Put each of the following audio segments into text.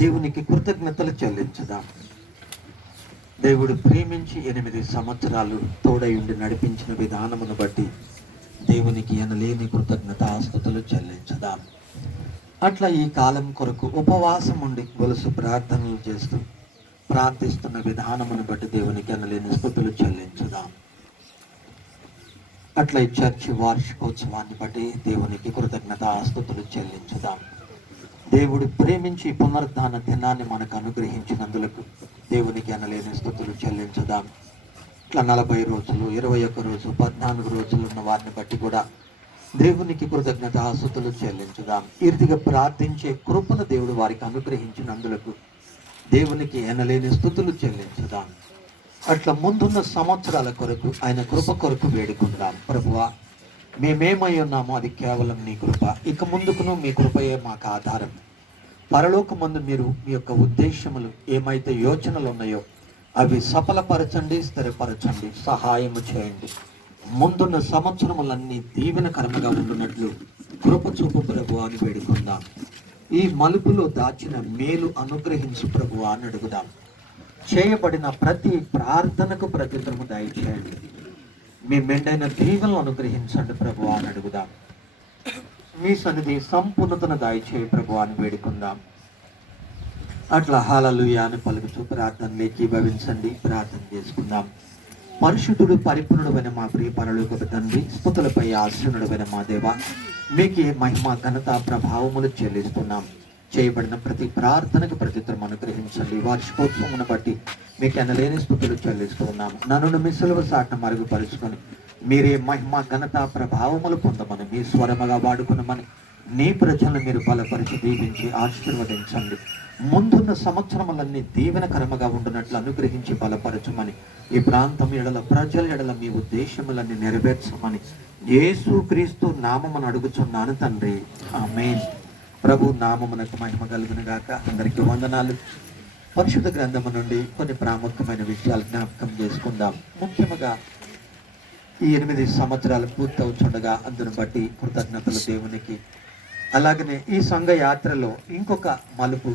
దేవునికి కృతజ్ఞతలు చెల్లించుదాం. దేవుడు ప్రేమించి ఎనిమిది సంవత్సరాలు తోడై ఉండి నడిపించిన విధానమును బట్టి దేవునికి ఎనలేని కృతజ్ఞత ఆస్తుతులు చెల్లించుదాం. అట్లా ఈ కాలం కొరకు ఉపవాసం ఉండి గొలుసు ప్రార్థనలు చేస్తూ ప్రార్థిస్తున్న విధానమును బట్టి దేవునికి ఎనలేని స్థుతులు చెల్లించుదాం. అట్లా ఈ చర్చి వార్షికోత్సవాన్ని బట్టి దేవునికి కృతజ్ఞత ఆస్తుతులు చెల్లించుదాం. దేవుడు ప్రేమించి పునరుద్ధాన దినాన్ని మనకు అనుగ్రహించినందులకు దేవునికి అనలేని స్థుతులు చెల్లించదాం. ఇట్లా నలభై రోజులు ఇరవై ఒక్క రోజు పద్నాలుగు రోజులు ఉన్న వారిని బట్టి కూడా దేవునికి కృతజ్ఞత ఆస్తుతులు చెల్లించుదాం. ఈ రీతిగా ప్రార్థించే కృపను దేవుడు వారికి అనుగ్రహించినందులకు దేవునికి ఎనలేని స్థుతులు చెల్లించుదాం. అట్లా ముందున్న సంవత్సరాల కొరకు ఆయన కృప కొరకు వేడుకుందాం. ప్రభువా మేమేమై ఉన్నామో అది కేవలం నీ కృప. ఇక ముందుకును మీ కృపయే మాకు ఆధారం. పరలోకమందు మీరు మీ యొక్క ఉద్దేశములు ఏమైతే యోచనలు ఉన్నాయో అవి సఫలపరచండి స్థిరపరచండి సహాయము చేయండి. ముందున్న సంవత్సరములన్నీ దీవెనకరముగా ఉండున్నట్లు కృప చూపు ప్రభు అని వేడుకుందాం. ఈ మలుపులో దాచిన మేలు అనుగ్రహించు ప్రభు అని అడుగుదాం. చేయబడిన ప్రతి ప్రార్థనకు ప్రతిఫలము దయచేయండి. మీ మెండైన దీవెలను అనుగ్రహించండి ప్రభు అని అడుగుదాం. మీ సన్నిధి సంపూర్ణతను దయచేయి ప్రభు అని వేడుకుందాం. అట్లా హాలలుయా అని పలుకుతూ ప్రార్థనలు ఏకీభవించండి ప్రార్థన చేసుకుందాం. పరిశుద్ధుడు పరిపూర్ణుడైన మా ప్రియ పరలోక తండ్రి స్థుతులపై ఆశీనుడమైన మా దేవ మీకే మహిమ ఘనత ప్రభావములు చెల్లిస్తున్నాం. చేయబడిన ప్రతి ప్రార్థనకు ప్రతిత్వం అనుగ్రహించండి. వార్షికోత్సవమును బట్టి మీకు ఎనలేని స్థుతులు చెల్లిస్తున్నాము నన్ను మీ సులువ సాట మరుగుపరుచుకొని మీరే మహిమ ఘనత ప్రభావములు పొందమని మీ స్వరముగా వాడుకునమని నీ ప్రజలను మీరు బలపరిచి దీవించి ఆశీర్వదించండి. ముందున్న సంవత్సరములన్నీ దీవెనకరముగా ఉండునట్లు అనుగ్రహించి బలపరచమని ఈ ప్రాంతం ఎడల ప్రజల ఎడల మీ ఉద్దేశములన్నీ నెరవేర్చమని యేసు క్రీస్తు నామమును అడుగుచున్నాను తండ్రి. ఆమె ప్రభు నామమునకు మహిమ కలుగును గాక. అందరికీ వందనాలు. పరిశుద్ధ గ్రంథము నుండి కొన్ని ప్రాముఖ్యమైన విషయాలు జ్ఞాపకం చేసుకుందాం. ముఖ్యంగా ఈ ఎనిమిది సంవత్సరాలు పూర్తవుతుండగా అందును బట్టి కృతజ్ఞతలు దేవునికి. అలాగనే ఈ సంఘ యాత్రలో ఇంకొక మలుపు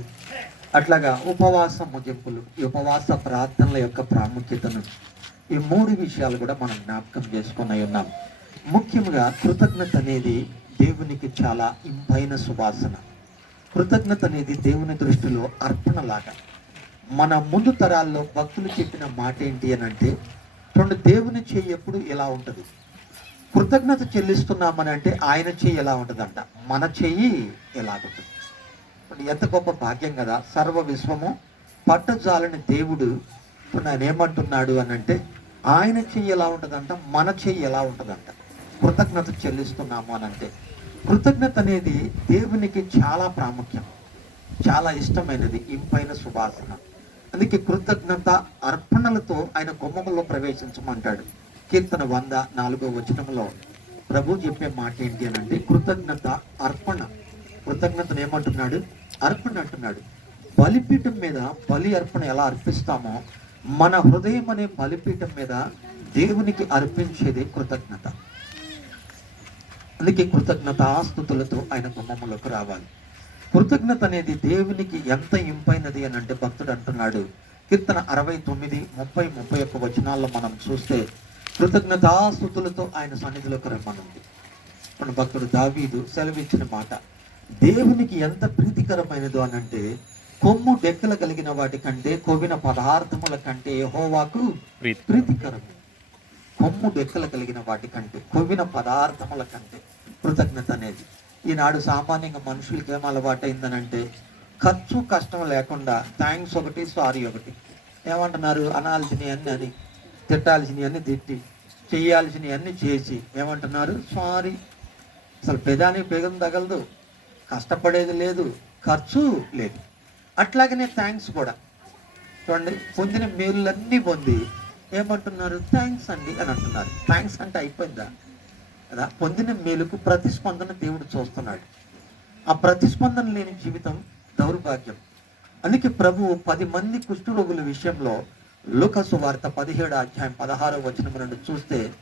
అట్లాగా ఉపవాస ముగింపులు ఈ ఉపవాస ప్రార్థనల యొక్క ప్రాముఖ్యతను ఈ మూడు విషయాలు కూడా మనం జ్ఞాపకం చేసుకుని ఉన్నాం. ముఖ్యంగా కృతజ్ఞత అనేది దేవునికి చాలా ఇంపైన సువాసన. కృతజ్ఞత అనేది దేవుని దృష్టిలో అర్పణలాగా. మన ముందు తరాల్లో భక్తులు చెప్పిన మాట ఏంటి అని అంటే రెండు దేవుని చెయ్యి ఎప్పుడు ఎలా ఉంటుంది? కృతజ్ఞత చెల్లిస్తున్నామని అంటే ఆయన చేయి ఎలా ఉంటుందంట? మన చేయి ఎలాగుంటుంది ఇప్పుడు ఎంత గొప్ప భాగ్యం కదా. సర్వ విశ్వము పట్టజాలని దేవుడు ఇప్పుడు ఆయన ఏమంటున్నాడు అని అంటే ఆయన చెయ్యి ఎలా ఉంటుందంట? మన చెయ్యి ఎలా ఉంటుందంట? కృతజ్ఞత చెల్లిస్తున్నాము అని అంటే కృతజ్ఞత అనేది దేవునికి చాలా ప్రాముఖ్యం చాలా ఇష్టమైనది ఇంపైన సువాసన అందుకే కృతజ్ఞత అర్పణలతో ఆయన గుమ్మములో ప్రవేశించమంటాడు. కీర్తన వంద నాలుగో వచనంలో ప్రభు చెప్పే మాట ఏంటి అనండి కృతజ్ఞత అర్పణ. కృతజ్ఞతను ఏమంటున్నాడు? అర్పణ అంటున్నాడు. బలిపీఠం మీద బలి అర్పణ ఎలా అర్పిస్తామో మన హృదయం అనే బలిపీఠం మీద దేవునికి అర్పించేది కృతజ్ఞత. అందుకే కృతజ్ఞతాస్తుతులతో ఆయన గుమ్మములకు రావాలి. కృతజ్ఞత అనేది దేవునికి ఎంత ఇంపైనది అని అంటే భక్తుడు అంటున్నాడు. కీర్తన అరవై తొమ్మిది ముప్పై ముప్పై ఒక్క వచనాల్లో మనం చూస్తే కృతజ్ఞతాస్తుతులతో ఆయన సన్నిధిలోకి రమ్మనుంది. మన భక్తుడు దావీదు సెలవిచ్చిన మాట దేవునికి ఎంత ప్రీతికరమైనదో అని అంటే కొమ్ము డెక్కలు కలిగిన వాటి కంటే కొవ్విన పదార్థముల కంటే యెహోవాకు ప్రీతి. కొమ్ము డెక్కలు కలిగిన వాటి కంటే కొవ్విన పదార్థముల కంటే కృతజ్ఞత అనేది. ఈనాడు సామాన్యంగా మనుషులకి ఏం అలవాటైందనంటే ఖర్చు కష్టం లేకుండా థ్యాంక్స్ ఒకటి సారీ ఒకటి. ఏమంటున్నారు? అనాల్సినవి అన్ని అని తిట్టాల్సినవి అన్ని తిట్టి చేయాల్సినవి అన్ని చేసి. ఏమంటున్నారు? సారీ. అసలు పెదానికి పెగం తగలదు కష్టపడేది లేదు ఖర్చు లేదు. అట్లాగనే థ్యాంక్స్ కూడా. చూడండి పొందిన మేలులన్నీ పొంది ఏమంటున్నారు? థ్యాంక్స్ అండి అని అంటున్నారు. థ్యాంక్స్ అంటే అయిపోయిందా? కదా పొందిన మేలుకు ప్రతిస్పందన దేవుడు చూస్తున్నాడు. ఆ ప్రతిస్పందన లేని జీవితం దౌర్భాగ్యం. అందుకే ప్రభువు పది మంది కుష్ఠరోగుల విషయంలో లోకసు వార్త పదిహేడు అధ్యాయం పదహారో వచనం రెండు చూస్తే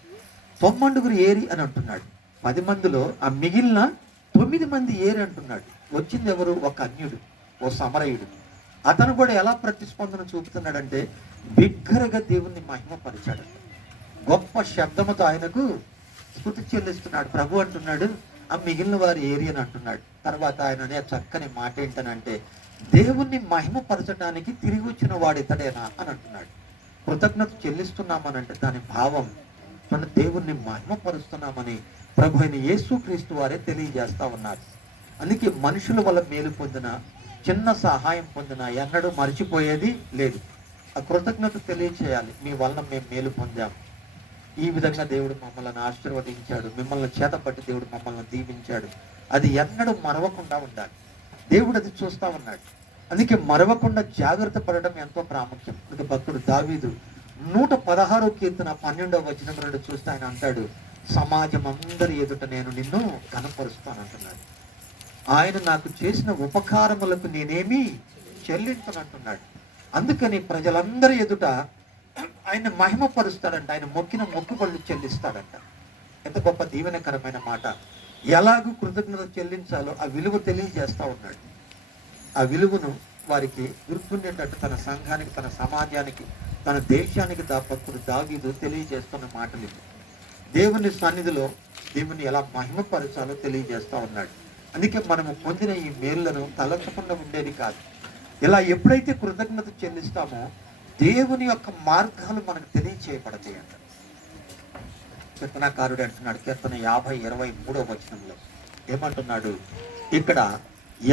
తొమ్మండుగురు ఏరి అని అంటున్నాడు. పది మందిలో ఆ మిగిలిన తొమ్మిది మంది ఏరి అంటున్నాడు. వచ్చింది ఎవరు? ఒక అన్యుడు ఓ సమరయుడు. అతను కూడా ఎలా ప్రతిస్పందన చూపుతున్నాడంటే బిగ్గరగా దేవుణ్ణి మహిమపరిచాడు. గొప్ప శబ్దముతో ఆయనకు స్థుతి చెల్లిస్తున్నాడు. ప్రభు అంటున్నాడు ఆ మిగిలిన వారి ఏరియని అంటున్నాడు. తర్వాత ఆయన అనే చక్కని మాట ఏంటనంటే దేవుణ్ణి మహిమపరచడానికి తిరిగి వచ్చిన వాడు ఇతడేనా అని అంటున్నాడు. కృతజ్ఞత చెల్లిస్తున్నామనంటే దాని భావం మన దేవుణ్ణి మహిమపరుస్తున్నామని ప్రభు అయిన యేసుక్రీస్తు వారే తెలియజేస్తా ఉన్నారు. అందుకే మనుషుల వల్ల మేలు పొందిన చిన్న సహాయం పొందిన ఎన్నడూ మర్చిపోయేది లేదు. కృతజ్ఞత తెలియచేయాలి. మీ వలన మేము మేలు పొందాం ఈ విధంగా దేవుడు మమ్మల్ని ఆశీర్వదించాడు. మిమ్మల్ని చేతపట్టి దేవుడు మమ్మల్ని దీవించాడు. అది ఎన్నడూ మరవకుండా ఉండాలి. దేవుడు అది చూస్తా ఉన్నాడు. అందుకే మరవకుండా జాగ్రత్త పడడం ఎంతో ప్రాముఖ్యం. అందుకే భక్తుడు దావీదు నూట పదహారో కీర్తన పన్నెండవ వచనం రెండు చూస్తే ఆయన అంటాడు సమాజం అందరి ఎదుట నేను నిన్ను కనపరుస్తాను అంటున్నాడు. ఆయన నాకు చేసిన ఉపకారములకు నేనేమి చెల్లించనంటున్నాడు అందుకని ప్రజలందరి ఎదుట ఆయన మహిమపరుస్తాడంట ఆయన మొక్కిన మొక్కుబళ్ళు చెల్లిస్తాడంట. ఎంత గొప్ప దీవెనకరమైన మాట. ఎలాగూ కృతజ్ఞత చెల్లించాలో ఆ విలువ తెలియజేస్తూ ఉన్నాడు. ఆ విలువను వారికి గుర్తుండేటట్టు తన సంఘానికి తన సమాజానికి తన దేశానికి దాపత్రుడు దావీదు తెలియజేస్తున్న మాటలు ఇవి. దేవుని సన్నిధిలో దేవుని ఎలా మహిమపరచాలో తెలియజేస్తూ ఉన్నాడు. అందుకే మనము పొందిన ఈ మేళ్ళను తలంచకుండా ఉండేది కాదు. ఇలా ఎప్పుడైతే కృతజ్ఞత చెల్లిస్తామో దేవుని యొక్క మార్గాలు మనకు తెలియచేయబడతాయి అంట. కీర్తనకారుడు అంటున్నాడు కీర్తన యాభై ఇరవై మూడో వచనంలో ఏమంటున్నాడు ఇక్కడ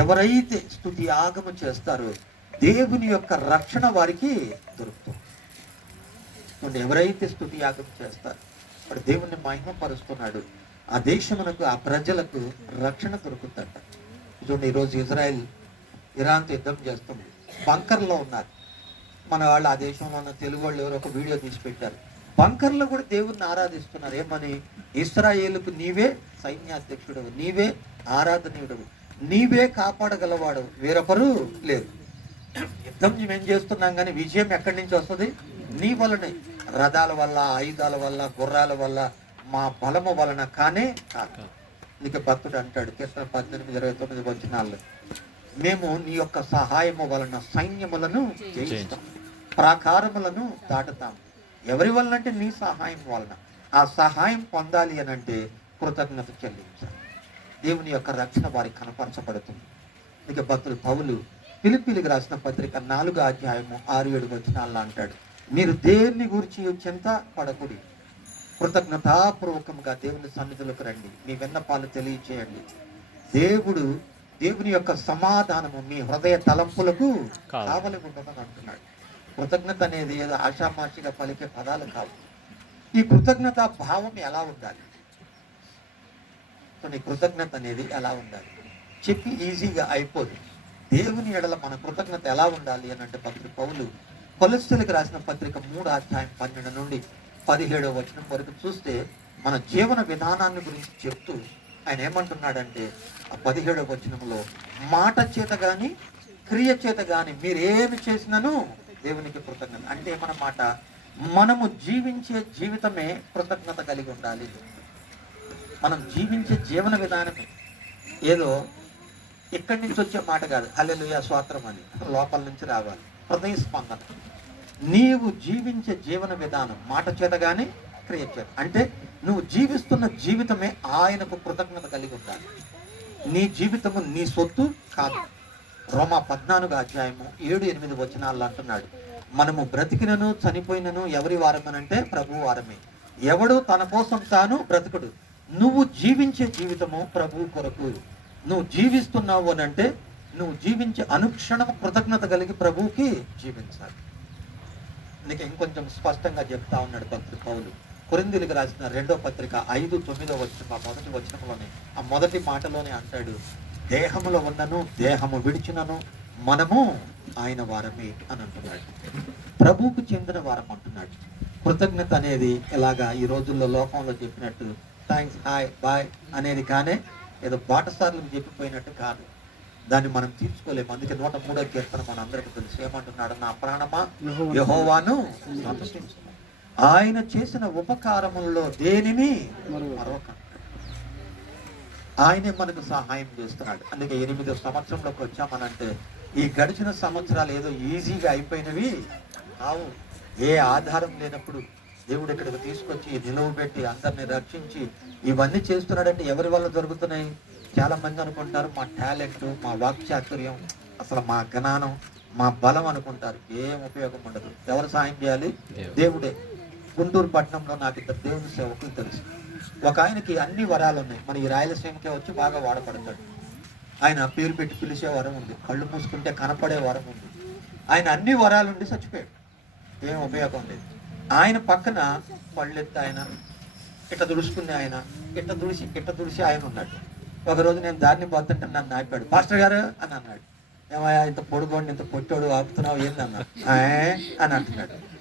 ఎవరైతే స్థుతి ఆగమ చేస్తారో దేవుని యొక్క రక్షణ వారికి దొరుకుతుంది. ఎవరైతే స్థుతి యాగం చేస్తారు వాడు దేవుణ్ణి మహిమపరుస్తున్నాడు ఆ దేశమునకు ఆ ప్రజలకు రక్షణ దొరుకుతుందంట. చూడండి ఈరోజు ఇజ్రాయెల్ ఇరాన్తో యుద్ధం చేస్తుంది. బంకర్లో ఉన్నారు. మన వాళ్ళు ఆ దేశంలో ఉన్న తెలుగు వాళ్ళు ఎవరో ఒక వీడియో తీసి పెట్టారు. బంకర్లో కూడా దేవుణ్ణి ఆరాధిస్తున్నారు. ఏమని? ఇస్రాయేలుకు నీవే సైన్యాధ్యక్షుడవు. నీవే ఆరాధనీయుడవు. నీవే కాపాడగలవాడు వేరొకరు లేరు. యుద్ధం మేము చేస్తున్నాం కానీ విజయం ఎక్కడి నుంచి వస్తుంది? నీ వలనే రథాల వల్ల ఆయుధాల వల్ల గుర్రాల వల్ల మా బలము వలన కానే కాదు. నీకు భక్తుడు అంటాడు కృష్ణ పద్దెనిమిది ఇరవై తొమ్మిది వచ్చినాళ్ళు మేము నీ యొక్క సహాయము వలన సైన్యములను జయిస్తాం. ప్రాకారములను దాటుతాం. ఎవరి వలన అంటే నీ సహాయం వలన. ఆ సహాయం పొందాలి అని అంటే కృతజ్ఞత చెల్లించాలి. దేవుని యొక్క రక్షణ వారికి కనపరచబడుతుంది. ఇక భక్తులు పౌలు పిలిపిలికి రాసిన పత్రిక నాలుగు అధ్యాయము ఆరు ఏడు వచనాల్లో అంటాడు మీరు దేన్ని గురించి చింత పడకుడి. కృతజ్ఞతాపూర్వకంగా దేవుని సన్నిధిలోకి రండి. మీ విన్నపాలు తెలియచేయండి. దేవుడు దేవుని యొక్క సమాధానము మీ హృదయ తలంపులకు కావాలి. ఉండదని అంటున్నాడు. కృతజ్ఞత అనేది ఏదో ఆషామాషిగా పలికే పదాలు కావు. ఈ కృతజ్ఞత భావం ఎలా ఉండాలి? కొన్ని కృతజ్ఞత అనేది ఎలా ఉండాలి? చెప్పి ఈజీగా అయిపోదు. దేవుని ఎడల మన కృతజ్ఞత ఎలా ఉండాలి అని అంటే భక్తుడు పౌలు కొలెస్ట్రాల్కి రాసిన పత్రిక మూడు అధ్యాయం పన్నెండు నుండి పదిహేడవ వచనం వరకు చూస్తే మన జీవన విధానాన్ని గురించి చెప్తూ ఆయన ఏమంటున్నాడంటే ఆ పదిహేడవ వచనంలో మాట చేత గాని క్రియ చేత గాని మీరేమి చేసినను దేవునికి కృతజ్ఞత. అంటే ఏమన్నమాట మనము జీవించే జీవితమే కృతజ్ఞత కలిగి ఉండాలి. మనం జీవించే జీవన విధానమే. ఏదో ఇక్కడి నుంచి వచ్చే మాట కాదు అల్లెలుయ స్వాత్రం అని. లోపల నుంచి రావాలి. హృదయ స్పందన. నీవు జీవించే జీవన విధానం మాట చేత కానీ క్రియ చేత. అంటే నువ్వు జీవిస్తున్న జీవితమే ఆయనకు కృతజ్ఞత కలిగి ఉండాలి. నీ జీవితము నీ సొత్తు కాదు. రోమా పద్నాలుగు అధ్యాయము ఏడు ఎనిమిది వచనాలు అంటున్నాడు. మనము బ్రతికినను చనిపోయినను ఎవరి వారమనంటే ప్రభు వారమే. ఎవడు తన కోసం తాను బ్రతుకుడు నువ్వు జీవించే జీవితము ప్రభు కొరకు. నువ్వు జీవిస్తున్నావు అని అంటే నువ్వు జీవించే అనుక్షణం కృతజ్ఞత కలిగి ప్రభువుకి జీవించాలి. నీకు ఇంకొంచెం స్పష్టంగా చెప్తా ఉన్నాడు భక్తుడు పౌలు. కొరిందులకు రాసిన రెండో పత్రిక ఐదు తొమ్మిదో వచ్చిన ఆ మొదటి వచనంలోనే. ఆ మొదటి మాటలోనే అంటాడు దేహములో ఉన్నను దేహము విడిచినను మనము ఆయన వారమే అని అంటున్నాడు. ప్రభువుకు చెందిన వారం అంటున్నాడు. కృతజ్ఞత అనేది ఇలాగా ఈ రోజుల్లో లోకంలో చెప్పినట్టు థ్యాంక్స్ హాయ్ బాయ్ అనేది కానే ఏదో బాటసార్లకు చెప్పిపోయినట్టు కాదు. దాన్ని మనం తీర్చుకోలేము. అందుకే నూట మూడో కీర్తన మన అందరికీ తెలుసు. ఏమంటున్నాడు? నా ప్రాణమా? యహోవాను. ఆయన చేసిన ఉపకారములలో దేనిని? మరొక. ఆయనే మనకు సహాయం చేస్తున్నాడు. అందుకే ఎనిమిదో సంవత్సరంలోకి వచ్చామనంటే ఈ గడిచిన సంవత్సరాలు ఏదో ఈజీగా అయిపోయినవి కావు. ఏ ఆధారం లేనప్పుడు దేవుడు ఇక్కడికి తీసుకొచ్చి నిలువ పెట్టి అందరిని రక్షించి ఇవన్నీ చేస్తున్నాడంటే ఎవరి వల్ల జరుగుతున్నాయి? చాలా మంది అనుకుంటారు మా టాలెంట్ మా వాక్చాతుర్యం అసలు మా జ్ఞానం మా బలం అనుకుంటారు. ఏం ఉపయోగం ఉండదు. ఎవరు సాయం చేయాలి? దేవుడే. గుంటూరు పట్టణంలో నాకు ఇద్దరు దేవుని సేవకులు తెలుసు. ఒక ఆయనకి అన్ని వరాలు ఉన్నాయి. మన ఈ రాయలసీమకే వచ్చి బాగా వాడపడతాడు ఆయన పేరు పెట్టి పిలిచే వరం ఉంది. కళ్ళు మూసుకుంటే కనపడే వరం ఉంది. ఆయన అన్ని వరాలు ఉండి చచ్చిపోయాడు. ఏం ఉపయోగం లేదు. ఆయన పక్కన పళ్ళెత్తి ఆయన ఇట్ట దుడుచుకునే ఆయన ఇట్ట దుడిసి ఇట్ట దుడిసి ఆయన ఉన్నాడు. ఒకరోజు నేను దారిని పోతుంటే నన్ను ఆపాడు. మాస్టర్ గారు అని అన్నాడు. ఏమయ్యా ఇంత పొడుగోండి ఇంత పొట్టోడు ఆపుతున్నావు ఏందన్నా "ఆయ్" అని అంటున్నాడు.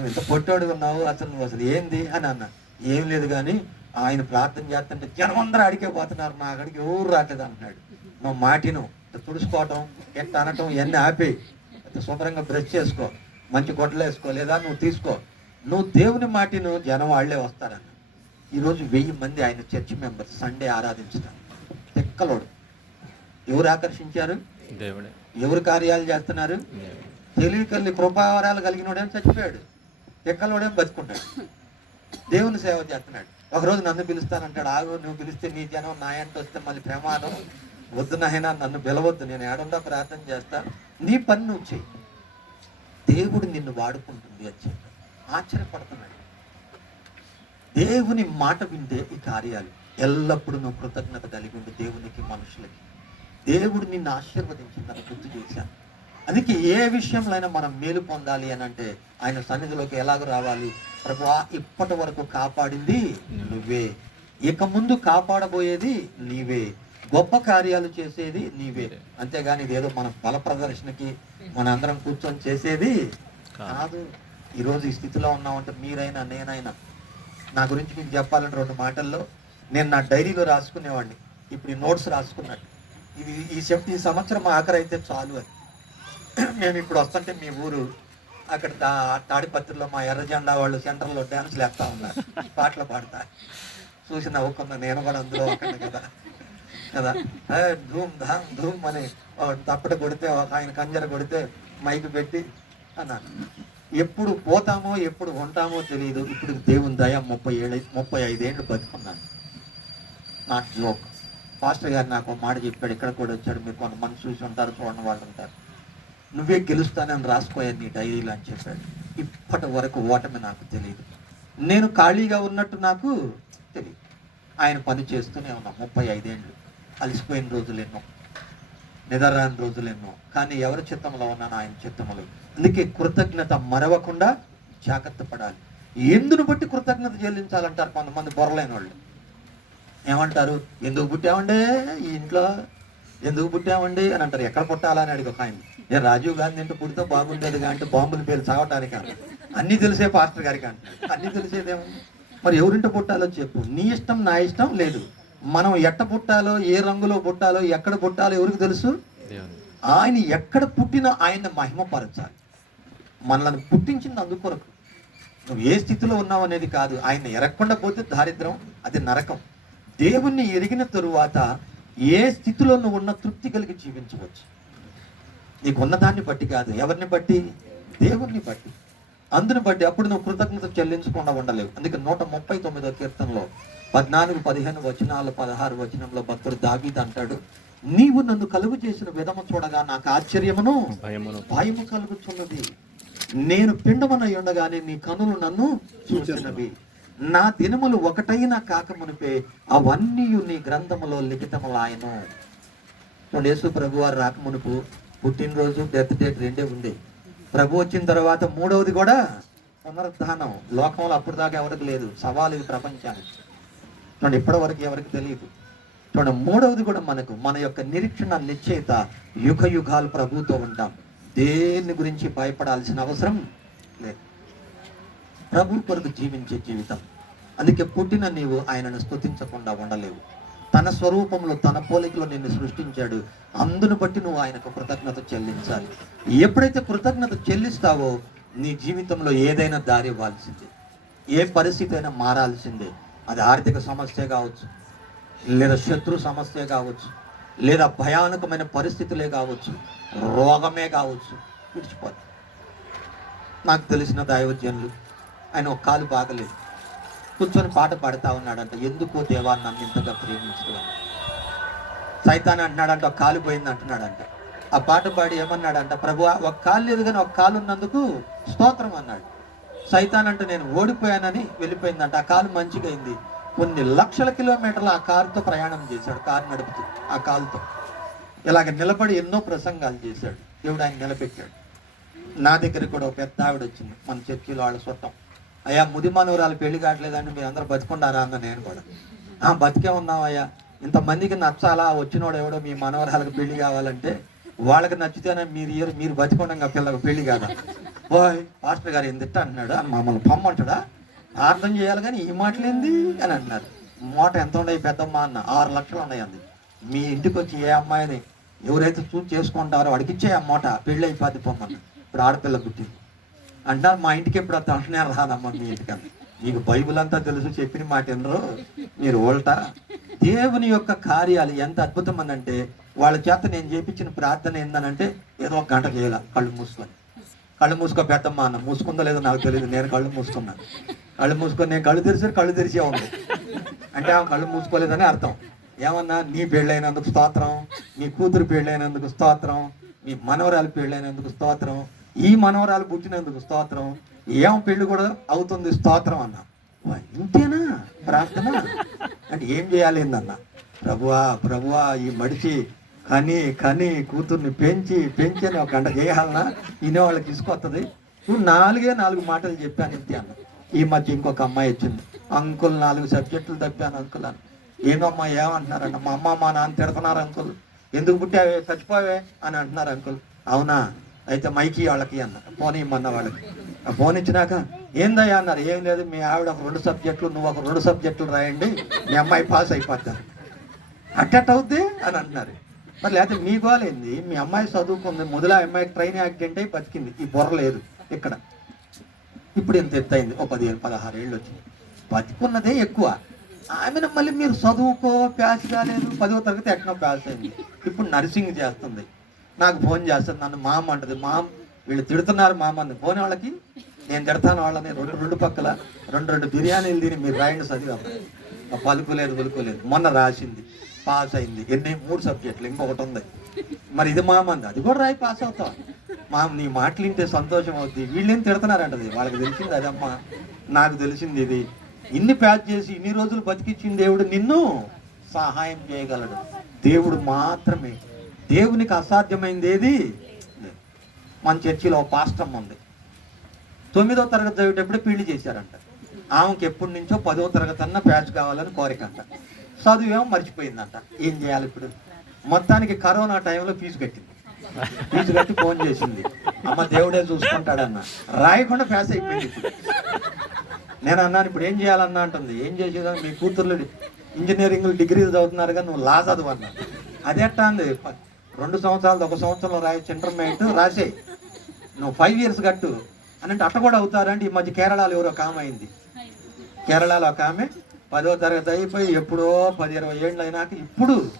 నువ్వు ఇంత పొట్టోడు ఉన్నావు అసలు నువ్వు అసలు ఏంది అని అన్నా. ఏం లేదు కానీ ఆయన ప్రార్థన చేస్తుంటే జనం అందరూ అడిగే పోతున్నారు నా అక్కడికి ఎవరు రావట్లేదు అంటున్నాడు. నువ్వు మాటిను తుడుచుకోవటం ఎట్ట అనటం ఇవన్నీ ఇంత శుభ్రంగా బ్రష్ చేసుకో మంచి గొడ్డలు వేసుకో లేదా నువ్వు తీసుకో. నువ్వు దేవుని మాటిను జనం వాళ్ళే వస్తారన్న. ఈరోజు వెయ్యి మంది ఆయన చర్చ్ మెంబర్స్ సండే ఆరాధించడం. తెక్కలోడు. ఎవరు ఆకర్షించారు? దేవుడే. ఎవరు కార్యాలు చేస్తున్నారు? తెలివికల్లి కృపావరాలు కలిగినోడేం చచ్చిపోయాడు. తెక్కలోడేం బతుకుంటాడు. దేవుని సేవ చేస్తున్నాడు. ఒకరోజు నన్ను పిలుస్తానంటాడు ఆగు నువ్వు పిలిస్తే నీ జనం నా వస్తే మళ్ళీ ప్రమాదం. వద్దు నాయనా నన్ను పిలవద్దు నేను ఏడుండో ప్రార్థన చేస్తా. నీ పని నువ్వు చెయ్యి. దేవుడు నిన్ను వాడుకుంటుంది అని చెప్పి ఆశ్చర్యపడుతున్నాడు. దేవుని మాట వింటే ఈ కార్యాలు ఎల్లప్పుడూ నువ్వు కృతజ్ఞత కలిగి ఉండి దేవునికి మనుషులకి. దేవుడు నిన్ను ఆశీర్వదించిందని గుర్తు చేశాను అందుకే ఏ విషయంలో అయినా మనం మేలు పొందాలి అని అంటే ఆయన సన్నిధిలోకి ఎలాగ రావాలి? ప్రభు ఇప్పటి వరకు కాపాడింది నువ్వే. ఇక ముందు కాపాడబోయేది నీవే. గొప్ప కార్యాలు చేసేది నీవే. అంతేగాని ఇదేదో మన బల ప్రదర్శనకి మన అందరం కూర్చొని చేసేది కాదు. ఈరోజు ఈ స్థితిలో ఉన్నామంటే మీరైనా నేనైనా. నా గురించి మీకు చెప్పాలని రెండు మాటల్లో నేను నా డైరీలో రాసుకునేవాడిని. ఇప్పుడు ఈ నోట్స్ రాసుకున్నట్టు ఇది ఈ సెప్ ఈ సంవత్సరం ఆఖరి అయితే చాలు అని. మేము ఇప్పుడు వస్తుంటే మీ ఊరు అక్కడ తా తాడిపత్రిలో మా ఎర్ర జెండా వాళ్ళు సెంటర్లో డ్యాన్స్ లేస్తా ఉన్నారు. పాటలు పాడతా. చూసి నవ్వుకున్నా. నేను కూడా అందులో ఒకటి కదా. కదా. ధూమ్ ధామ్ ధూమ్ అని తప్పట కొడితే ఒక ఆయన కంజర కొడితే మైక్ పెట్టి అన్నాను. ఎప్పుడు పోతామో ఎప్పుడు ఉంటామో తెలియదు ఇప్పుడు దేవుని దయ ముప్పై ఏళ్ళ ముప్పై ఐదేళ్ళు బతుకున్నాను. నాట్ జోక్ పాస్టర్ గారు నాకు మాట చెప్పాడు. ఇక్కడ కూడా వచ్చాడు. మీరు కొంతమంది చూసి ఉంటారు చూడని వాళ్ళు ఉంటారు. నువ్వే గెలుస్తానని రాసుకోయా నీ డైరీలో అని చెప్పాడు. ఇప్పటి వరకు ఓటమి నాకు తెలియదు. నేను ఖాళీగా ఉన్నట్టు నాకు తెలియదు. ఆయన పని చేస్తూనే ఉన్నా. ముప్పై ఐదేళ్ళు. అలసిపోయిన రోజులు ఎన్నో. నిద్రరాని రోజులు ఎన్నో. కానీ ఎవరి చిత్తంలో ఉన్నాను ఆయన చిత్తములు అందుకే కృతజ్ఞత మరవకుండా జాగ్రత్త పడాలి. ఎందును బట్టి కృతజ్ఞత చెల్లించాలంటారు కొంతమంది బొరలైన వాళ్ళు? ఏమంటారు? ఎందుకు పుట్టామండే ఈ ఇంట్లో? ఎందుకు పుట్టామండి? అని అంటారు. ఎక్కడ పుట్టాలని అడిగి ఒక ఆయన. ఏ రాజీవ్ గాంధీ అంటే పుడితే బాగుండేది అంటే బాంబులు పేరు చావటానికి? అంట అన్ని తెలిసే పాస్టర్ గారికి అంటారు అన్ని తెలిసేదేమో మరి ఎవరింట పుట్టాలో చెప్పు. నీ ఇష్టం నా ఇష్టం లేదు. మనం ఎట్ట పుట్టాలో ఏ రంగులో పుట్టాలో ఎక్కడ పుట్టాలో ఎవరికి తెలుసు? ఆయన ఎక్కడ పుట్టినా ఆయన మహిమపరచాలి. మనల్ని పుట్టించింది అందుకొరకు. నువ్వు ఏ స్థితిలో ఉన్నావు అనేది కాదు. ఆయన ఎరగకుండా పోతే దారిద్రం అది నరకం. దేవుణ్ణి ఎరిగిన తరువాత ఏ స్థితిలో నువ్వు ఉన్న తృప్తి కలిగి జీవించవచ్చు? నీకు ఉన్నదాన్ని బట్టి కాదు ఎవరిని బట్టి? దేవుణ్ణి బట్టి. అందుని బట్టి అప్పుడు నువ్వు కృతజ్ఞత చెల్లించకుండా ఉండలేవు. అందుకే నూట ముప్పై తొమ్మిదో కీర్తనలో పద్నాలుగు పదిహేను వచనాలు పదహారు వచనంలో భక్తుడు దావీద్ అంటాడు నీవు నన్ను కలుగు చేసిన విధము చూడగా నాకు ఆశ్చర్యమును భయమును. భయము కలుగుతున్నది నేను పిండమనై ఉండగానే నీ కనులు నన్ను చూచినవి. నా దినములు ఒకటైనా కాకమునిపే అవన్నీ నీ గ్రంథములో లిఖితములాయను. చూడండి, యేసు ప్రభు వారు రాకమునుపు పుట్టినరోజు డెత్ డేట్ రెండే ఉంది. ప్రభు వచ్చిన తర్వాత మూడవది కూడా పునరుద్ధానం లోకంలో అప్పుడు దాకా ఎవరికి లేదు. సవాలు ఇది ప్రపంచానికి. చూడండి ఇప్పటి వరకు ఎవరికి తెలియదు. చూడండి మూడవది కూడా మనకు. మన యొక్క నిరీక్షణ నిశ్చయిత యుగ యుగాలు ప్రభుతో ఉంటాం. దేని గురించి భయపడాల్సిన అవసరం లేదు. ప్రభు కొరకు జీవించే జీవితం. అందుకే పుట్టిన నీవు ఆయనను స్థుతించకుండా ఉండలేవు. తన స్వరూపంలో తన పోలికలో నిన్ను సృష్టించాడు. అందును బట్టి నువ్వు ఆయనకు కృతజ్ఞత చెల్లించాలి. ఎప్పుడైతే కృతజ్ఞత చెల్లిస్తావో నీ జీవితంలో ఏదైనా దారి ఇవ్వాల్సిందే. ఏ పరిస్థితి అయినా మారాల్సిందే. అది ఆర్థిక సమస్య కావచ్చు లేదా శత్రు సమస్య కావచ్చు లేదా భయానకమైన పరిస్థితులే కావచ్చు రోగమే కావచ్చు విడిచిపోతుంది నాకు తెలిసిన దైవజనులు ఆయన ఒక కాలు బాగలేదు. కూర్చొని పాట పాడుతా ఉన్నాడంట. ఎందుకో దేవా నన్ను ఇంతగా ప్రేమించడం? సైతాన్ అంటున్నాడంట ఒక కాలు పోయింది అంటున్నాడంట. ఆ పాట పాడి ఏమన్నాడంట? ప్రభు ఒక కాలు లేదు కానీ ఒక కాలు ఉన్నందుకు స్తోత్రం అన్నాడు. సైతాన్ అంటే నేను ఓడిపోయానని వెళ్ళిపోయిందంట. ఆ కాలు మంచిగా అయింది. కొన్ని లక్షల కిలోమీటర్లు ఆ కారుతో ప్రయాణం చేశాడు. కారు నడుపుతూ ఆ కాలుతో. ఇలాగ నిలబడి ఎన్నో ప్రసంగాలు చేశాడు. దేవుడు ఆయన నిలబెట్టాడు. నా దగ్గర కూడా ఒక పెద్ద ఆవిడ వచ్చింది. మన చర్చిలో వాళ్ళ చుట్టం అయ్యా ముది మనవరాలు పెళ్ళి కావట్లేదండి మీరు అందరూ బతుకున్నారా అన్న నేను కూడా. ఆ బతికే ఉన్నాం అయ్యా ఇంతమందికి నచ్చాలా? వచ్చినోడు ఎవడో మీ మనవరాలకు పెళ్ళి కావాలంటే వాళ్ళకి నచ్చితేనే మీరు ఇయర్ మీరు బతికొండగా పిల్లలకు పెళ్ళి కాదా? ఓయ్ పాస్టర్ గారు ఎందుట అంటున్నాడు అని మమ్మల్ని పొమ్మంటాడా? అర్థం చేయాలి కానీ ఈ మాటలేంది అని అంటున్నారు మూట ఎంత ఉన్నాయి పెద్దమ్మ అన్న? ఆరు లక్షలు ఉన్నాయి అంది మీ ఇంటికి వచ్చి ఏ అమ్మాయిని ఎవరైతే చూసి చేసుకుంటారో వాడికి ఇచ్చే ఆ మూట పెళ్ళి అయిపోద్ది పొమ్మన్న. ఇప్పుడు ఆడపిల్ల పుట్టింది. అంటారు మా ఇంటికి ఎప్పుడు అంటున్నా రాదమ్మా మీ ఇంటికి అంది. మీకు బైబిల్ అంతా తెలుసు చెప్పిన మాట ఎన్నరు మీరు ఓల్టా. దేవుని యొక్క కార్యాలు ఎంత అద్భుతమందంటే వాళ్ళ చేత నేను చేపించిన ప్రార్థన ఏందనంటే ఏదో ఒక గంట చేయాల కళ్ళు మూసుకొని. కళ్ళు మూసుకో పెద్దమ్మా అన్న మూసుకుందో లేదో నాకు తెలియదు నేను కళ్ళు మూసుకున్నాను కళ్ళు మూసుకొని నేను కళ్ళు తెరిచి కళ్ళు తెరిచే ఉంది. అంటే ఆమె కళ్ళు మూసుకోలేదని అర్థం. ఏమన్నా నీ పెళ్ళైనందుకు స్తోత్రం మీ కూతురు పెళ్ళైనందుకు స్తోత్రం మీ మనవరాలు పెళ్ళైనందుకు స్తోత్రం ఈ మనవరాలు పుట్టినందుకు స్తోత్రం. ఏం పెళ్ళి కూడా అవుతుంది స్తోత్రం అన్న. ఇంతేనా? ప్రార్థన? అంటే ఏం చేయాలి ఏందన్న? ప్రభువా ప్రభువా ఈ మడిచి కని కని కూతుర్ని పెంచి పెంచి అని ఒక గంట చేయాలన్నా ఇనే వాళ్ళకి ఇసుకొస్తుంది నువ్వు నాలుగే నాలుగు మాటలు చెప్పాను ఇంతే అన్న. ఈ మధ్య ఇంకొక అమ్మాయి వచ్చింది. అంకుల్ నాలుగు సబ్జెక్టులు తప్పాను అంకుల్ అని ఏమమ్మా ఏమంటున్నారన్న? మా అమ్మ మా నాన్న తిడుతున్నారు అంకుల్. ఎందుకు పుట్టావే? చచ్చిపోవే అని అంటున్నారు అంకుల్. అవునా? అయితే మైకి వాళ్ళకి అన్నారు. ఫోన్ ఇమ్మన్న వాళ్ళకి. ఆ ఫోన్ ఇచ్చినాక ఏందయ్యా? అన్నారు. ఏం లేదు మీ ఆవిడ ఒక రెండు సబ్జెక్టులు నువ్వు ఒక రెండు సబ్జెక్టులు రాయండి మీ అమ్మాయి పాస్ అయిపోతారు అట్టట్ అవుద్ది అని అంటున్నారు మరి లేకపోతే మీ గోలేంది మీ అమ్మాయి చదువుకుంది మొదల అమ్మాయి ట్రైన్ యాక్సిడెంట్ అయి బతికింది. ఈ బుర్ర లేదు ఇక్కడ. ఇప్పుడు ఎంత ఎత్తైంది ఓ పదిహేను పదహారు ఏళ్ళు వచ్చింది. బతికున్నదే ఎక్కువ. ఆమెను మళ్ళీ మీరు చదువుకో ప్యాస్ కాలేదు. పదవ తరగతి ఎక్కడో ప్యాస్ అయింది. ఇప్పుడు నర్సింగ్ చేస్తుంది. నాకు ఫోన్ చేస్తుంది నన్ను మామ అంటది మామ వీళ్ళు తిడుతున్నారు మామ అంది. ఫోన్ వాళ్ళకి నేను తిడతాను వాళ్ళని రెండు రెండు పక్కల రెండు రెండు బిర్యానీలు తిని మీరు రాయండి చదివాము పలుకోలేదు పలుకోలేదు మొన్న రాసింది పాస్ అయింది. ఎన్ని మూడు సబ్జెక్టులు ఇంకొకటి ఉంది. మరి ఇది మామంది అది. కూడా రాయి పాస్ అవుతాం మా నీ మాటలు వింటే సంతోషం అవుద్ది. వీళ్ళేం తిడుతున్నారంటది? వాళ్ళకి తెలిసింది అదమ్మా నాకు తెలిసింది ఇది. ఇన్ని ప్యాచ్ చేసి ఇన్ని రోజులు బతికిచ్చిన దేవుడు నిన్ను సహాయం చేయగలడు. దేవుడు మాత్రమే. దేవునికి అసాధ్యమైంది ఏది మన చర్చిలో పాస్టమ్ ఉంది. తొమ్మిదో తరగతి చదివేటప్పుడు పెళ్ళి చేశారంట. ఆమెకి ఎప్పటి నుంచో పదో తరగతి అన్న ప్యాచ్ కావాలని కోరిక అంట. చదువేమో మర్చిపోయిందంట. ఏం చేయాలి ఇప్పుడు? మొత్తానికి కరోనా టైంలో ఫీజు కట్టింది. ఫీజు కట్టి ఫోన్ చేసింది. అమ్మ దేవుడే చూసుకుంటాడన్న. రాయకుండా పాస్ అయిపోయింది ఇప్పుడు. నేను అన్నాను ఇప్పుడు ఏం చేయాలన్నా? అంటుంది. ఏం చేసేదా మీ కూతుర్లు ఇంజనీరింగ్ డిగ్రీ చదువుతున్నారు కానీ నువ్వు లా చదువు అన్నా అదే అంది. రెండు సంవత్సరాలు ఒక సంవత్సరంలో రాయొచ్చు ఇంటర్మీడియట్ రాసే. నువ్వు ఫైవ్ ఇయర్స్ కట్టు. అని అంటే అట్ట కూడా అవుతారండి. ఈ మధ్య కేరళలో ఎవరో ఒక ఆమె అయింది. కేరళలో ఒక ఆమె పదో తరగతి అయిపోయి ఎప్పుడో పది ఇరవై ఏళ్ళు అయినాక ఇప్పుడు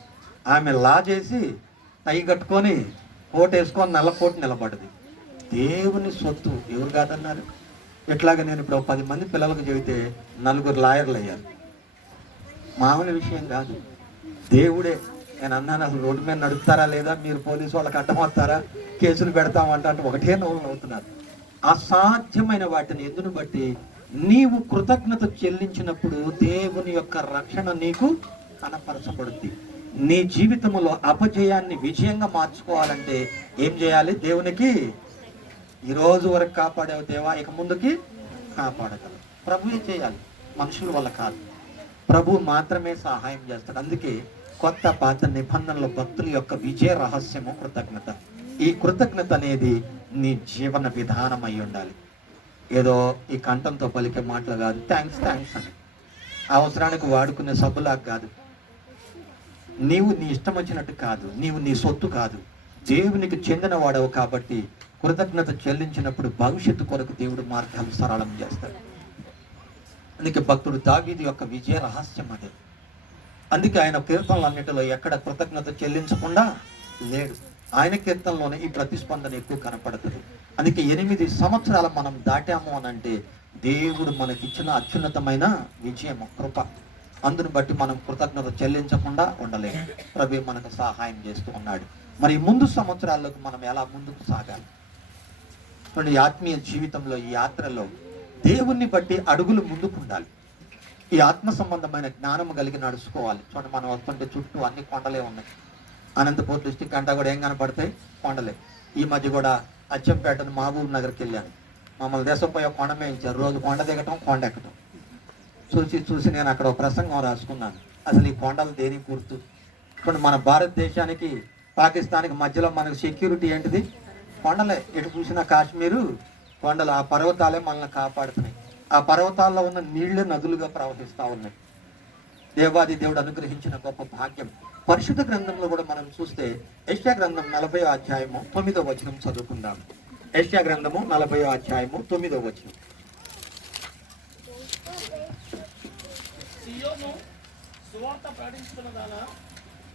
ఆమె లా చేసి టై కట్టుకొని కోట్ వేసుకొని నల్ల కోట్ నిలబడ్డది. దేవుని సొత్తు. ఎవరు కాదన్నారు? ఎట్లాగ నేను ఇప్పుడు పది మంది పిల్లలకు చెబితే నలుగురు లాయర్లు అయ్యారు. మామూలు విషయం కాదు. దేవుడే నేను అన్నాను అసలు రోడ్డు మీద నడుపుతారా లేదా? మీరు పోలీసు వాళ్ళకి అడ్డమవుతారా కేసులు పెడతామంటే అంటే ఒకటే నవ్వులు నవ్వుతున్నారు. అసాధ్యమైన వాటిని ఎందును బట్టి నీవు కృతజ్ఞత చెల్లించినప్పుడు దేవుని యొక్క రక్షణ నీకు కనపరచబడుద్ది. నీ జీవితంలో అపజయాన్ని విజయంగా మార్చుకోవాలంటే ఏం చేయాలి దేవునికి? ఈ రోజు వరకు కాపాడావు దేవా ఇక ముందుకి కాపాడగలవు. ప్రభువే చేయాలి? మనుషుల వల్ల కాదు. ప్రభు మాత్రమే సహాయం చేస్తాడు. అందుకే కొత్త పాత నిబంధనల భక్తుల యొక్క విజయ రహస్యము కృతజ్ఞత. ఈ కృతజ్ఞత అనేది నీ జీవన విధానం అయి ఉండాలి. ఏదో ఈ కంఠంతో పలికే మాటలు కాదు థ్యాంక్స్ థ్యాంక్స్ అని. అవసరానికి వాడుకునే సబ్బులాగా కాదు. నీవు నీ ఇష్టం వచ్చినట్టు కాదు నీవు నీ సొత్తు కాదు. దేవునికి చెందిన వాడవు కాబట్టి కృతజ్ఞత చెల్లించినప్పుడు భవిష్యత్తు కొరకు దేవుడు మార్గాలు సరళం చేస్తాడు. అందుకే భక్తుడు దావీదు యొక్క విజయ రహస్యం అదే. అందుకే ఆయన కీర్తనలన్నిటిలో ఎక్కడ కృతజ్ఞత చెల్లించకుండా లేడు. ఆయన కీర్తనలోనే ఈ ప్రతిస్పందన ఎక్కువ కనపడుతుంది. అందుకే ఎనిమిది సంవత్సరాలు మనం దాటాము అని అంటే దేవుడు మనకిచ్చిన అత్యున్నతమైన విజయము కృప. అందుని బట్టి మనం కృతజ్ఞత చెల్లించకుండా ఉండలేము ప్రభు మనకు సహాయం చేస్తూ ఉన్నాడు. మరి ముందు సంవత్సరాల్లోకి మనం ఎలా ముందుకు సాగాలి? ఆత్మీయ జీవితంలో ఈ యాత్రలో దేవుణ్ణి బట్టి అడుగులు ముందుకు ఉండాలి ఈ ఆత్మ సంబంధమైన జ్ఞానము కలిగి నడుచుకోవాలి. చూడండి మనం వస్తుంటే చుట్టూ అన్ని కొండలే ఉన్నాయి. అనంతపూర్ డిస్టిక్ అంతా కూడా ఏం కనపడతాయి? కొండలే. ఈ మధ్య కూడా అచ్చంపేటను మహబూబ్ నగర్కి వెళ్ళాను. మమ్మల్ని దేశం పోయి కొండ మేయించారు. రోజు కొండ దిగటం కొండ ఎక్కటం. చూసి చూసి నేను అక్కడ ఒక ప్రసంగం రాసుకున్నాను. అసలు ఈ కొండలు దేని గుర్తు? ఇప్పుడు మన భారతదేశానికి పాకిస్తాన్కి మధ్యలో మనకు సెక్యూరిటీ ఏంటిది? కొండలే. ఎటు చూసినా కాశ్మీరు కొండలు ఆ పర్వతాలే మనల్ని కాపాడుతున్నాయి. ఆ పర్వతాల్లో ఉన్న నీళ్ళు నదులుగా ప్రవహిస్తూ ఉన్నాయి. దేవాది దేవుడు అనుగ్రహించిన గొప్ప భాగ్యం. పరిశుద్ధ గ్రంథంలో కూడా మనం చూస్తే యష్యా గ్రంథం నలభై అధ్యాయము తొమ్మిదో వచనం చదువుకుందాం. యష్యా గ్రంథము నలభై అధ్యాయము తొమ్మిదో వచనం. సువార్త ప్రకటించుకున్నదానా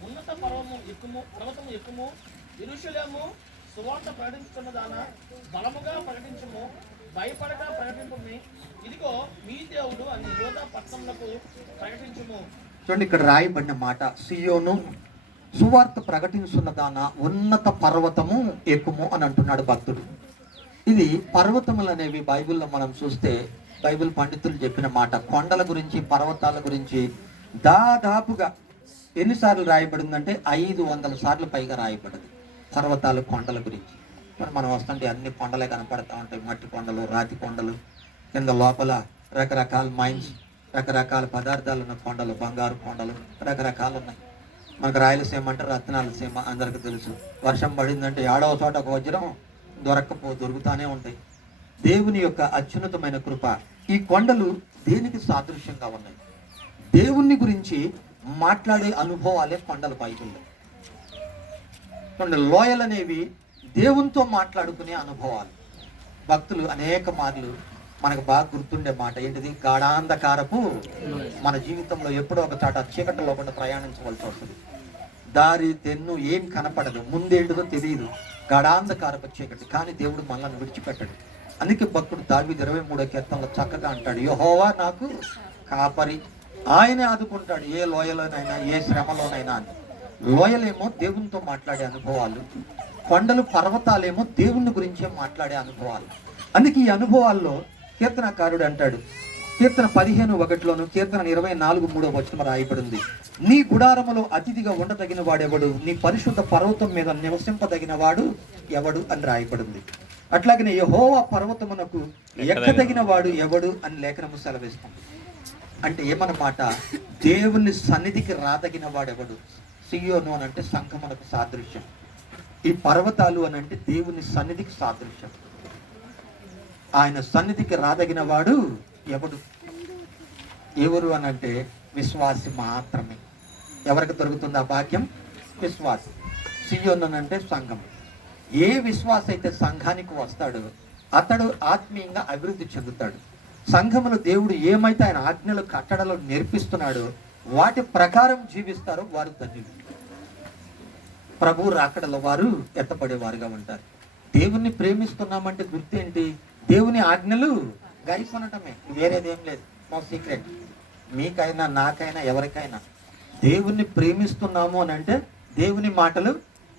ఉన్నత పర్వము ఎక్కుము పర్వతము ఎక్కుము ఇరుషులేము సువార్త ప్రకటించుకున్నదానా బలముగా ప్రకటించము. భయపడక ప్రకటింపుని ఇదిగో మీ దేవుడు అని యోధా పట్టణములకు ప్రకటించుము. చూడండి ఇక్కడ రాయబడిన మాట సియోను సువార్త ప్రకటించున్నదాన ఉన్నత పర్వతము ఎక్కుము అని అంటున్నాడు భక్తుడు. ఇది పర్వతములు అనేవి బైబిల్లో మనం చూస్తే బైబిల్ పండితులు చెప్పిన మాట. కొండల గురించి పర్వతాల గురించి దాదాపుగా ఎన్నిసార్లు రాయబడిందంటే ఐదు వందల సార్లు పైగా రాయబడింది పర్వతాలు కొండల గురించి. మరి మనం వస్తుంటే అన్ని కొండలే కనపడతా ఉంటాయి. మట్టి కొండలు రాతి కొండలు కింద లోపల రకరకాల మైన్స్ రకరకాల పదార్థాలు ఉన్న కొండలు బంగారు కొండలు రకరకాలు ఉన్నాయి. మనకు రాయలసీమ అంటే రత్నాల సీమ అందరికీ తెలుసు. వర్షం పడిందంటే ఏడవ చోట ఒక వజ్రం దొరక్కపో దొరుకుతానే ఉంటాయి. దేవుని యొక్క అత్యున్నతమైన కృప. ఈ కొండలు దేనికి సాదృశ్యంగా ఉన్నాయి? దేవుణ్ణి గురించి మాట్లాడే అనుభవాలే కొండలు బైబిల్లో. కొన్ని లోయలు అనేవి దేవునితో మాట్లాడుకునే అనుభవాలు. భక్తులు అనేక మార్లు మనకు బాగా గుర్తుండే మాట ఏంటిది? గాఢాంధకారపు మన జీవితంలో ఎప్పుడో ఒక చాట చీకటి లోపల ప్రయాణించవలసి వస్తుంది. దారి తెన్ను ఏం కనపడదు. ముందేంటిదో తెలియదు. గాఢాంధకారపు చీకటి. కానీ దేవుడు మనల్ని విడిచిపెట్టడు. అందుకే భక్తుడు దావి ఇరవై మూడో కీర్తనలో చక్కగా అంటాడు యహోవా నాకు కాపరి. ఆయనే ఆదుకుంటాడు. ఏ లోయలోనైనా ఏ శ్రమలోనైనా అని. లోయలేమో దేవునితో మాట్లాడే అనుభవాలు. కొండలు పర్వతాలేమో దేవుని గురించే మాట్లాడే అనుభవాలు. అందుకే ఈ అనుభవాల్లో కీర్తనకారుడు అంటాడు కీర్తన పదిహేను ఒకటిలోను కీర్తన ఇరవై నాలుగు మూడో వచనం రాయబడింది. నీ గుడారములో అతిథిగా ఉండదగిన వాడెవడు? నీ పరిశుద్ధ పర్వతం మీద నివసింపదగిన వాడు ఎవడు అని రాయబడింది. అట్లాగనే యహోవా పర్వతమునకు ఎక్కదగిన వాడు ఎవడు అని లేఖనము సెలవిస్తుంది. అంటే ఏమన్నమాట? దేవుని సన్నిధికి రాదగిన వాడెవడు సియోను అని అంటే సంఘమునకు సాదృశ్యం. ఈ పర్వతాలు అని అంటే దేవుని సన్నిధికి సాదృశ్యం. ఆయన సన్నిధికి రాదగిన వాడు ఎవడు? ఎవరు అని అంటే విశ్వాసి మాత్రమే. ఎవరికి దొరుకుతుంది ఆ భాగ్యం? విశ్వాసి. సియోన్ అని అంటే సంఘం. ఏ విశ్వాస అయితే సంఘానికి వస్తాడో అతడు ఆత్మీయంగా అభివృద్ధి చెందుతాడు. సంఘములు దేవుడు ఏమైతే ఆయన ఆజ్ఞలు కట్టడలో నేర్పిస్తున్నాడో వాటి ప్రకారం జీవిస్తారో వారు ధన్యులు. ప్రభు రాకడలో వారు ఎత్తపడేవారుగా ఉంటారు. దేవుణ్ణి ప్రేమిస్తున్నామంటే గుర్తేంటి? దేవుని ఆజ్ఞలు గైకొనటమే వేరేదేం లేదు. నో సీక్రెట్ మీకైనా నాకైనా ఎవరికైనా. దేవుణ్ణి ప్రేమిస్తున్నాము అని అంటే దేవుని మాటలు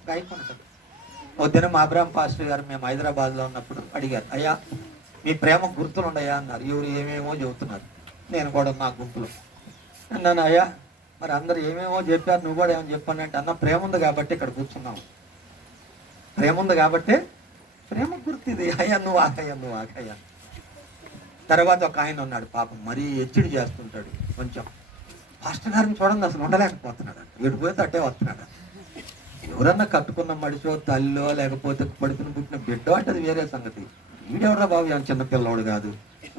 గైకొనటం ఓ దినం అబ్రామ్ పాస్టర్ గారు మేము హైదరాబాద్లో ఉన్నప్పుడు అడిగారు అయ్యా మీ ప్రేమ గుర్తులు ఉన్నాయా అన్నారు. ఎవరు ఏమేమో చెబుతున్నారు. నేను కూడా నా గుంపులో అన్నాను అయ్యా మరి అందరు ఏమేమో చెప్పారు నువ్వు కూడా ఏమో చెప్పాను అంటే అన్న ప్రేమ ఉంది కాబట్టి ఇక్కడ కూర్చున్నావు ప్రేమ ఉంది కాబట్టి ప్రేమ గుర్తిది. ఇది అయ్యా నువ్వు ఆకయ్యా నువ్వు ఆకయ్యా తర్వాత ఒక ఆయన ఉన్నాడు పాపం మరీ ఎచ్చిడి చేస్తుంటాడు. కొంచెం పాస్టర్ గారిని చూడండి అసలు ఉండలేకపోతున్నాడు వీడు పోతే అట్టే వస్తున్నాడు. ఎవరన్నా కట్టుకున్న మడిచో తల్లో లేకపోతే పడుతున్న పుట్టిన బిడ్డ అంటే అది వేరే సంగతి. వీడెవరా బాబు? చిన్న పిల్లోడు కాదు.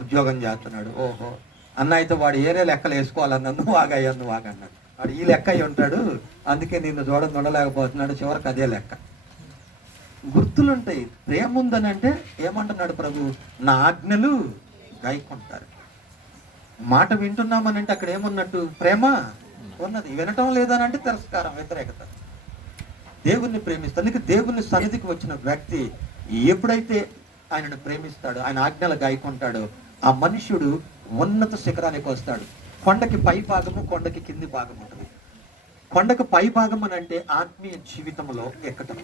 ఉద్యోగం చేస్తున్నాడు. ఓహో. అన్న అయితే వాడు ఏరే లెక్కలు వేసుకోవాలన్నా నువ్వు ఆగయ్యా నువ్వు ఆగన్నాడు వాడు ఈ లెక్క అయి ఉంటాడు. అందుకే నిన్ను చూడని ఉండలేకపోతున్నాడు చివరికి అదే లెక్క. గుర్తులుంటాయి. ప్రేమ ఉందని అంటే ఏమంటున్నాడు ప్రభు? నా ఆజ్ఞలు గాయకుంటారు. మాట వింటున్నామని అంటే అక్కడ ఏమున్నట్టు? ప్రేమ ఉన్నది. వినటం లేదనంటే తిరస్కారం వ్యతిరేకత. దేవుణ్ణి ప్రేమిస్తాడు. అందుకే దేవుని సన్నిధికి వచ్చిన వ్యక్తి ఎప్పుడైతే ఆయనను ప్రేమిస్తాడో ఆయన ఆజ్ఞలు గాయకుంటాడో ఆ మనుష్యుడు ఉన్నత శిఖరానికి వస్తాడు. కొండకి పై భాగము కొండకి కింది భాగం ఉంటుంది. కొండకు పై భాగం అని అంటే ఆత్మీయ జీవితంలో ఎక్కటం.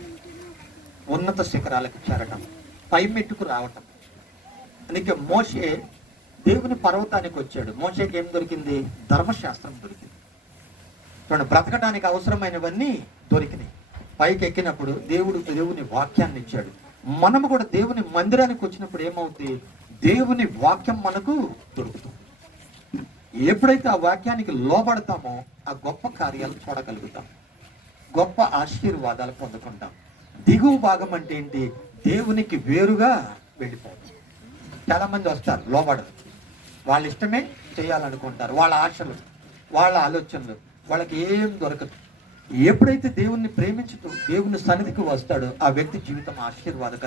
ఉన్నత శిఖరాలకు చేరటం. పై మెట్టుకు రావటం. అందుకే మోషే దేవుని పర్వతానికి వచ్చాడు. మోషేకి ఏం దొరికింది? ధర్మశాస్త్రం దొరికింది. చూడండి బ్రతకడానికి అవసరమైనవన్నీ దొరికినాయి. పైకి ఎక్కినప్పుడు దేవుడు దేవుని వాక్యాన్ని ఇచ్చాడు. మనము కూడా దేవుని మందిరానికి వచ్చినప్పుడు ఏమవుతుంది దేవుని వాక్యం మనకు దొరుకుతుంది. ఎప్పుడైతే ఆ వాక్యానికి లోబడతామో ఆ గొప్ప కార్యాలు చూడగలుగుతాం. గొప్ప ఆశీర్వాదాలు పొందుకుంటాం. దిగువ భాగం అంటే ఏంటి? దేవునికి వేరుగా వెళ్ళిపోవడం చాలా మంది వస్తారు లోబడరు. వాళ్ళ ఇష్టమే చేయాలనుకుంటారు. వాళ్ళ ఆశలు వాళ్ళ ఆలోచనలు వాళ్ళకి ఏం దొరకదు. ఎప్పుడైతే దేవుణ్ణి ప్రేమించుతూ దేవుని సన్నిధికి వస్తాడో ఆ వ్యక్తి జీవితం ఆశీర్వాదకరం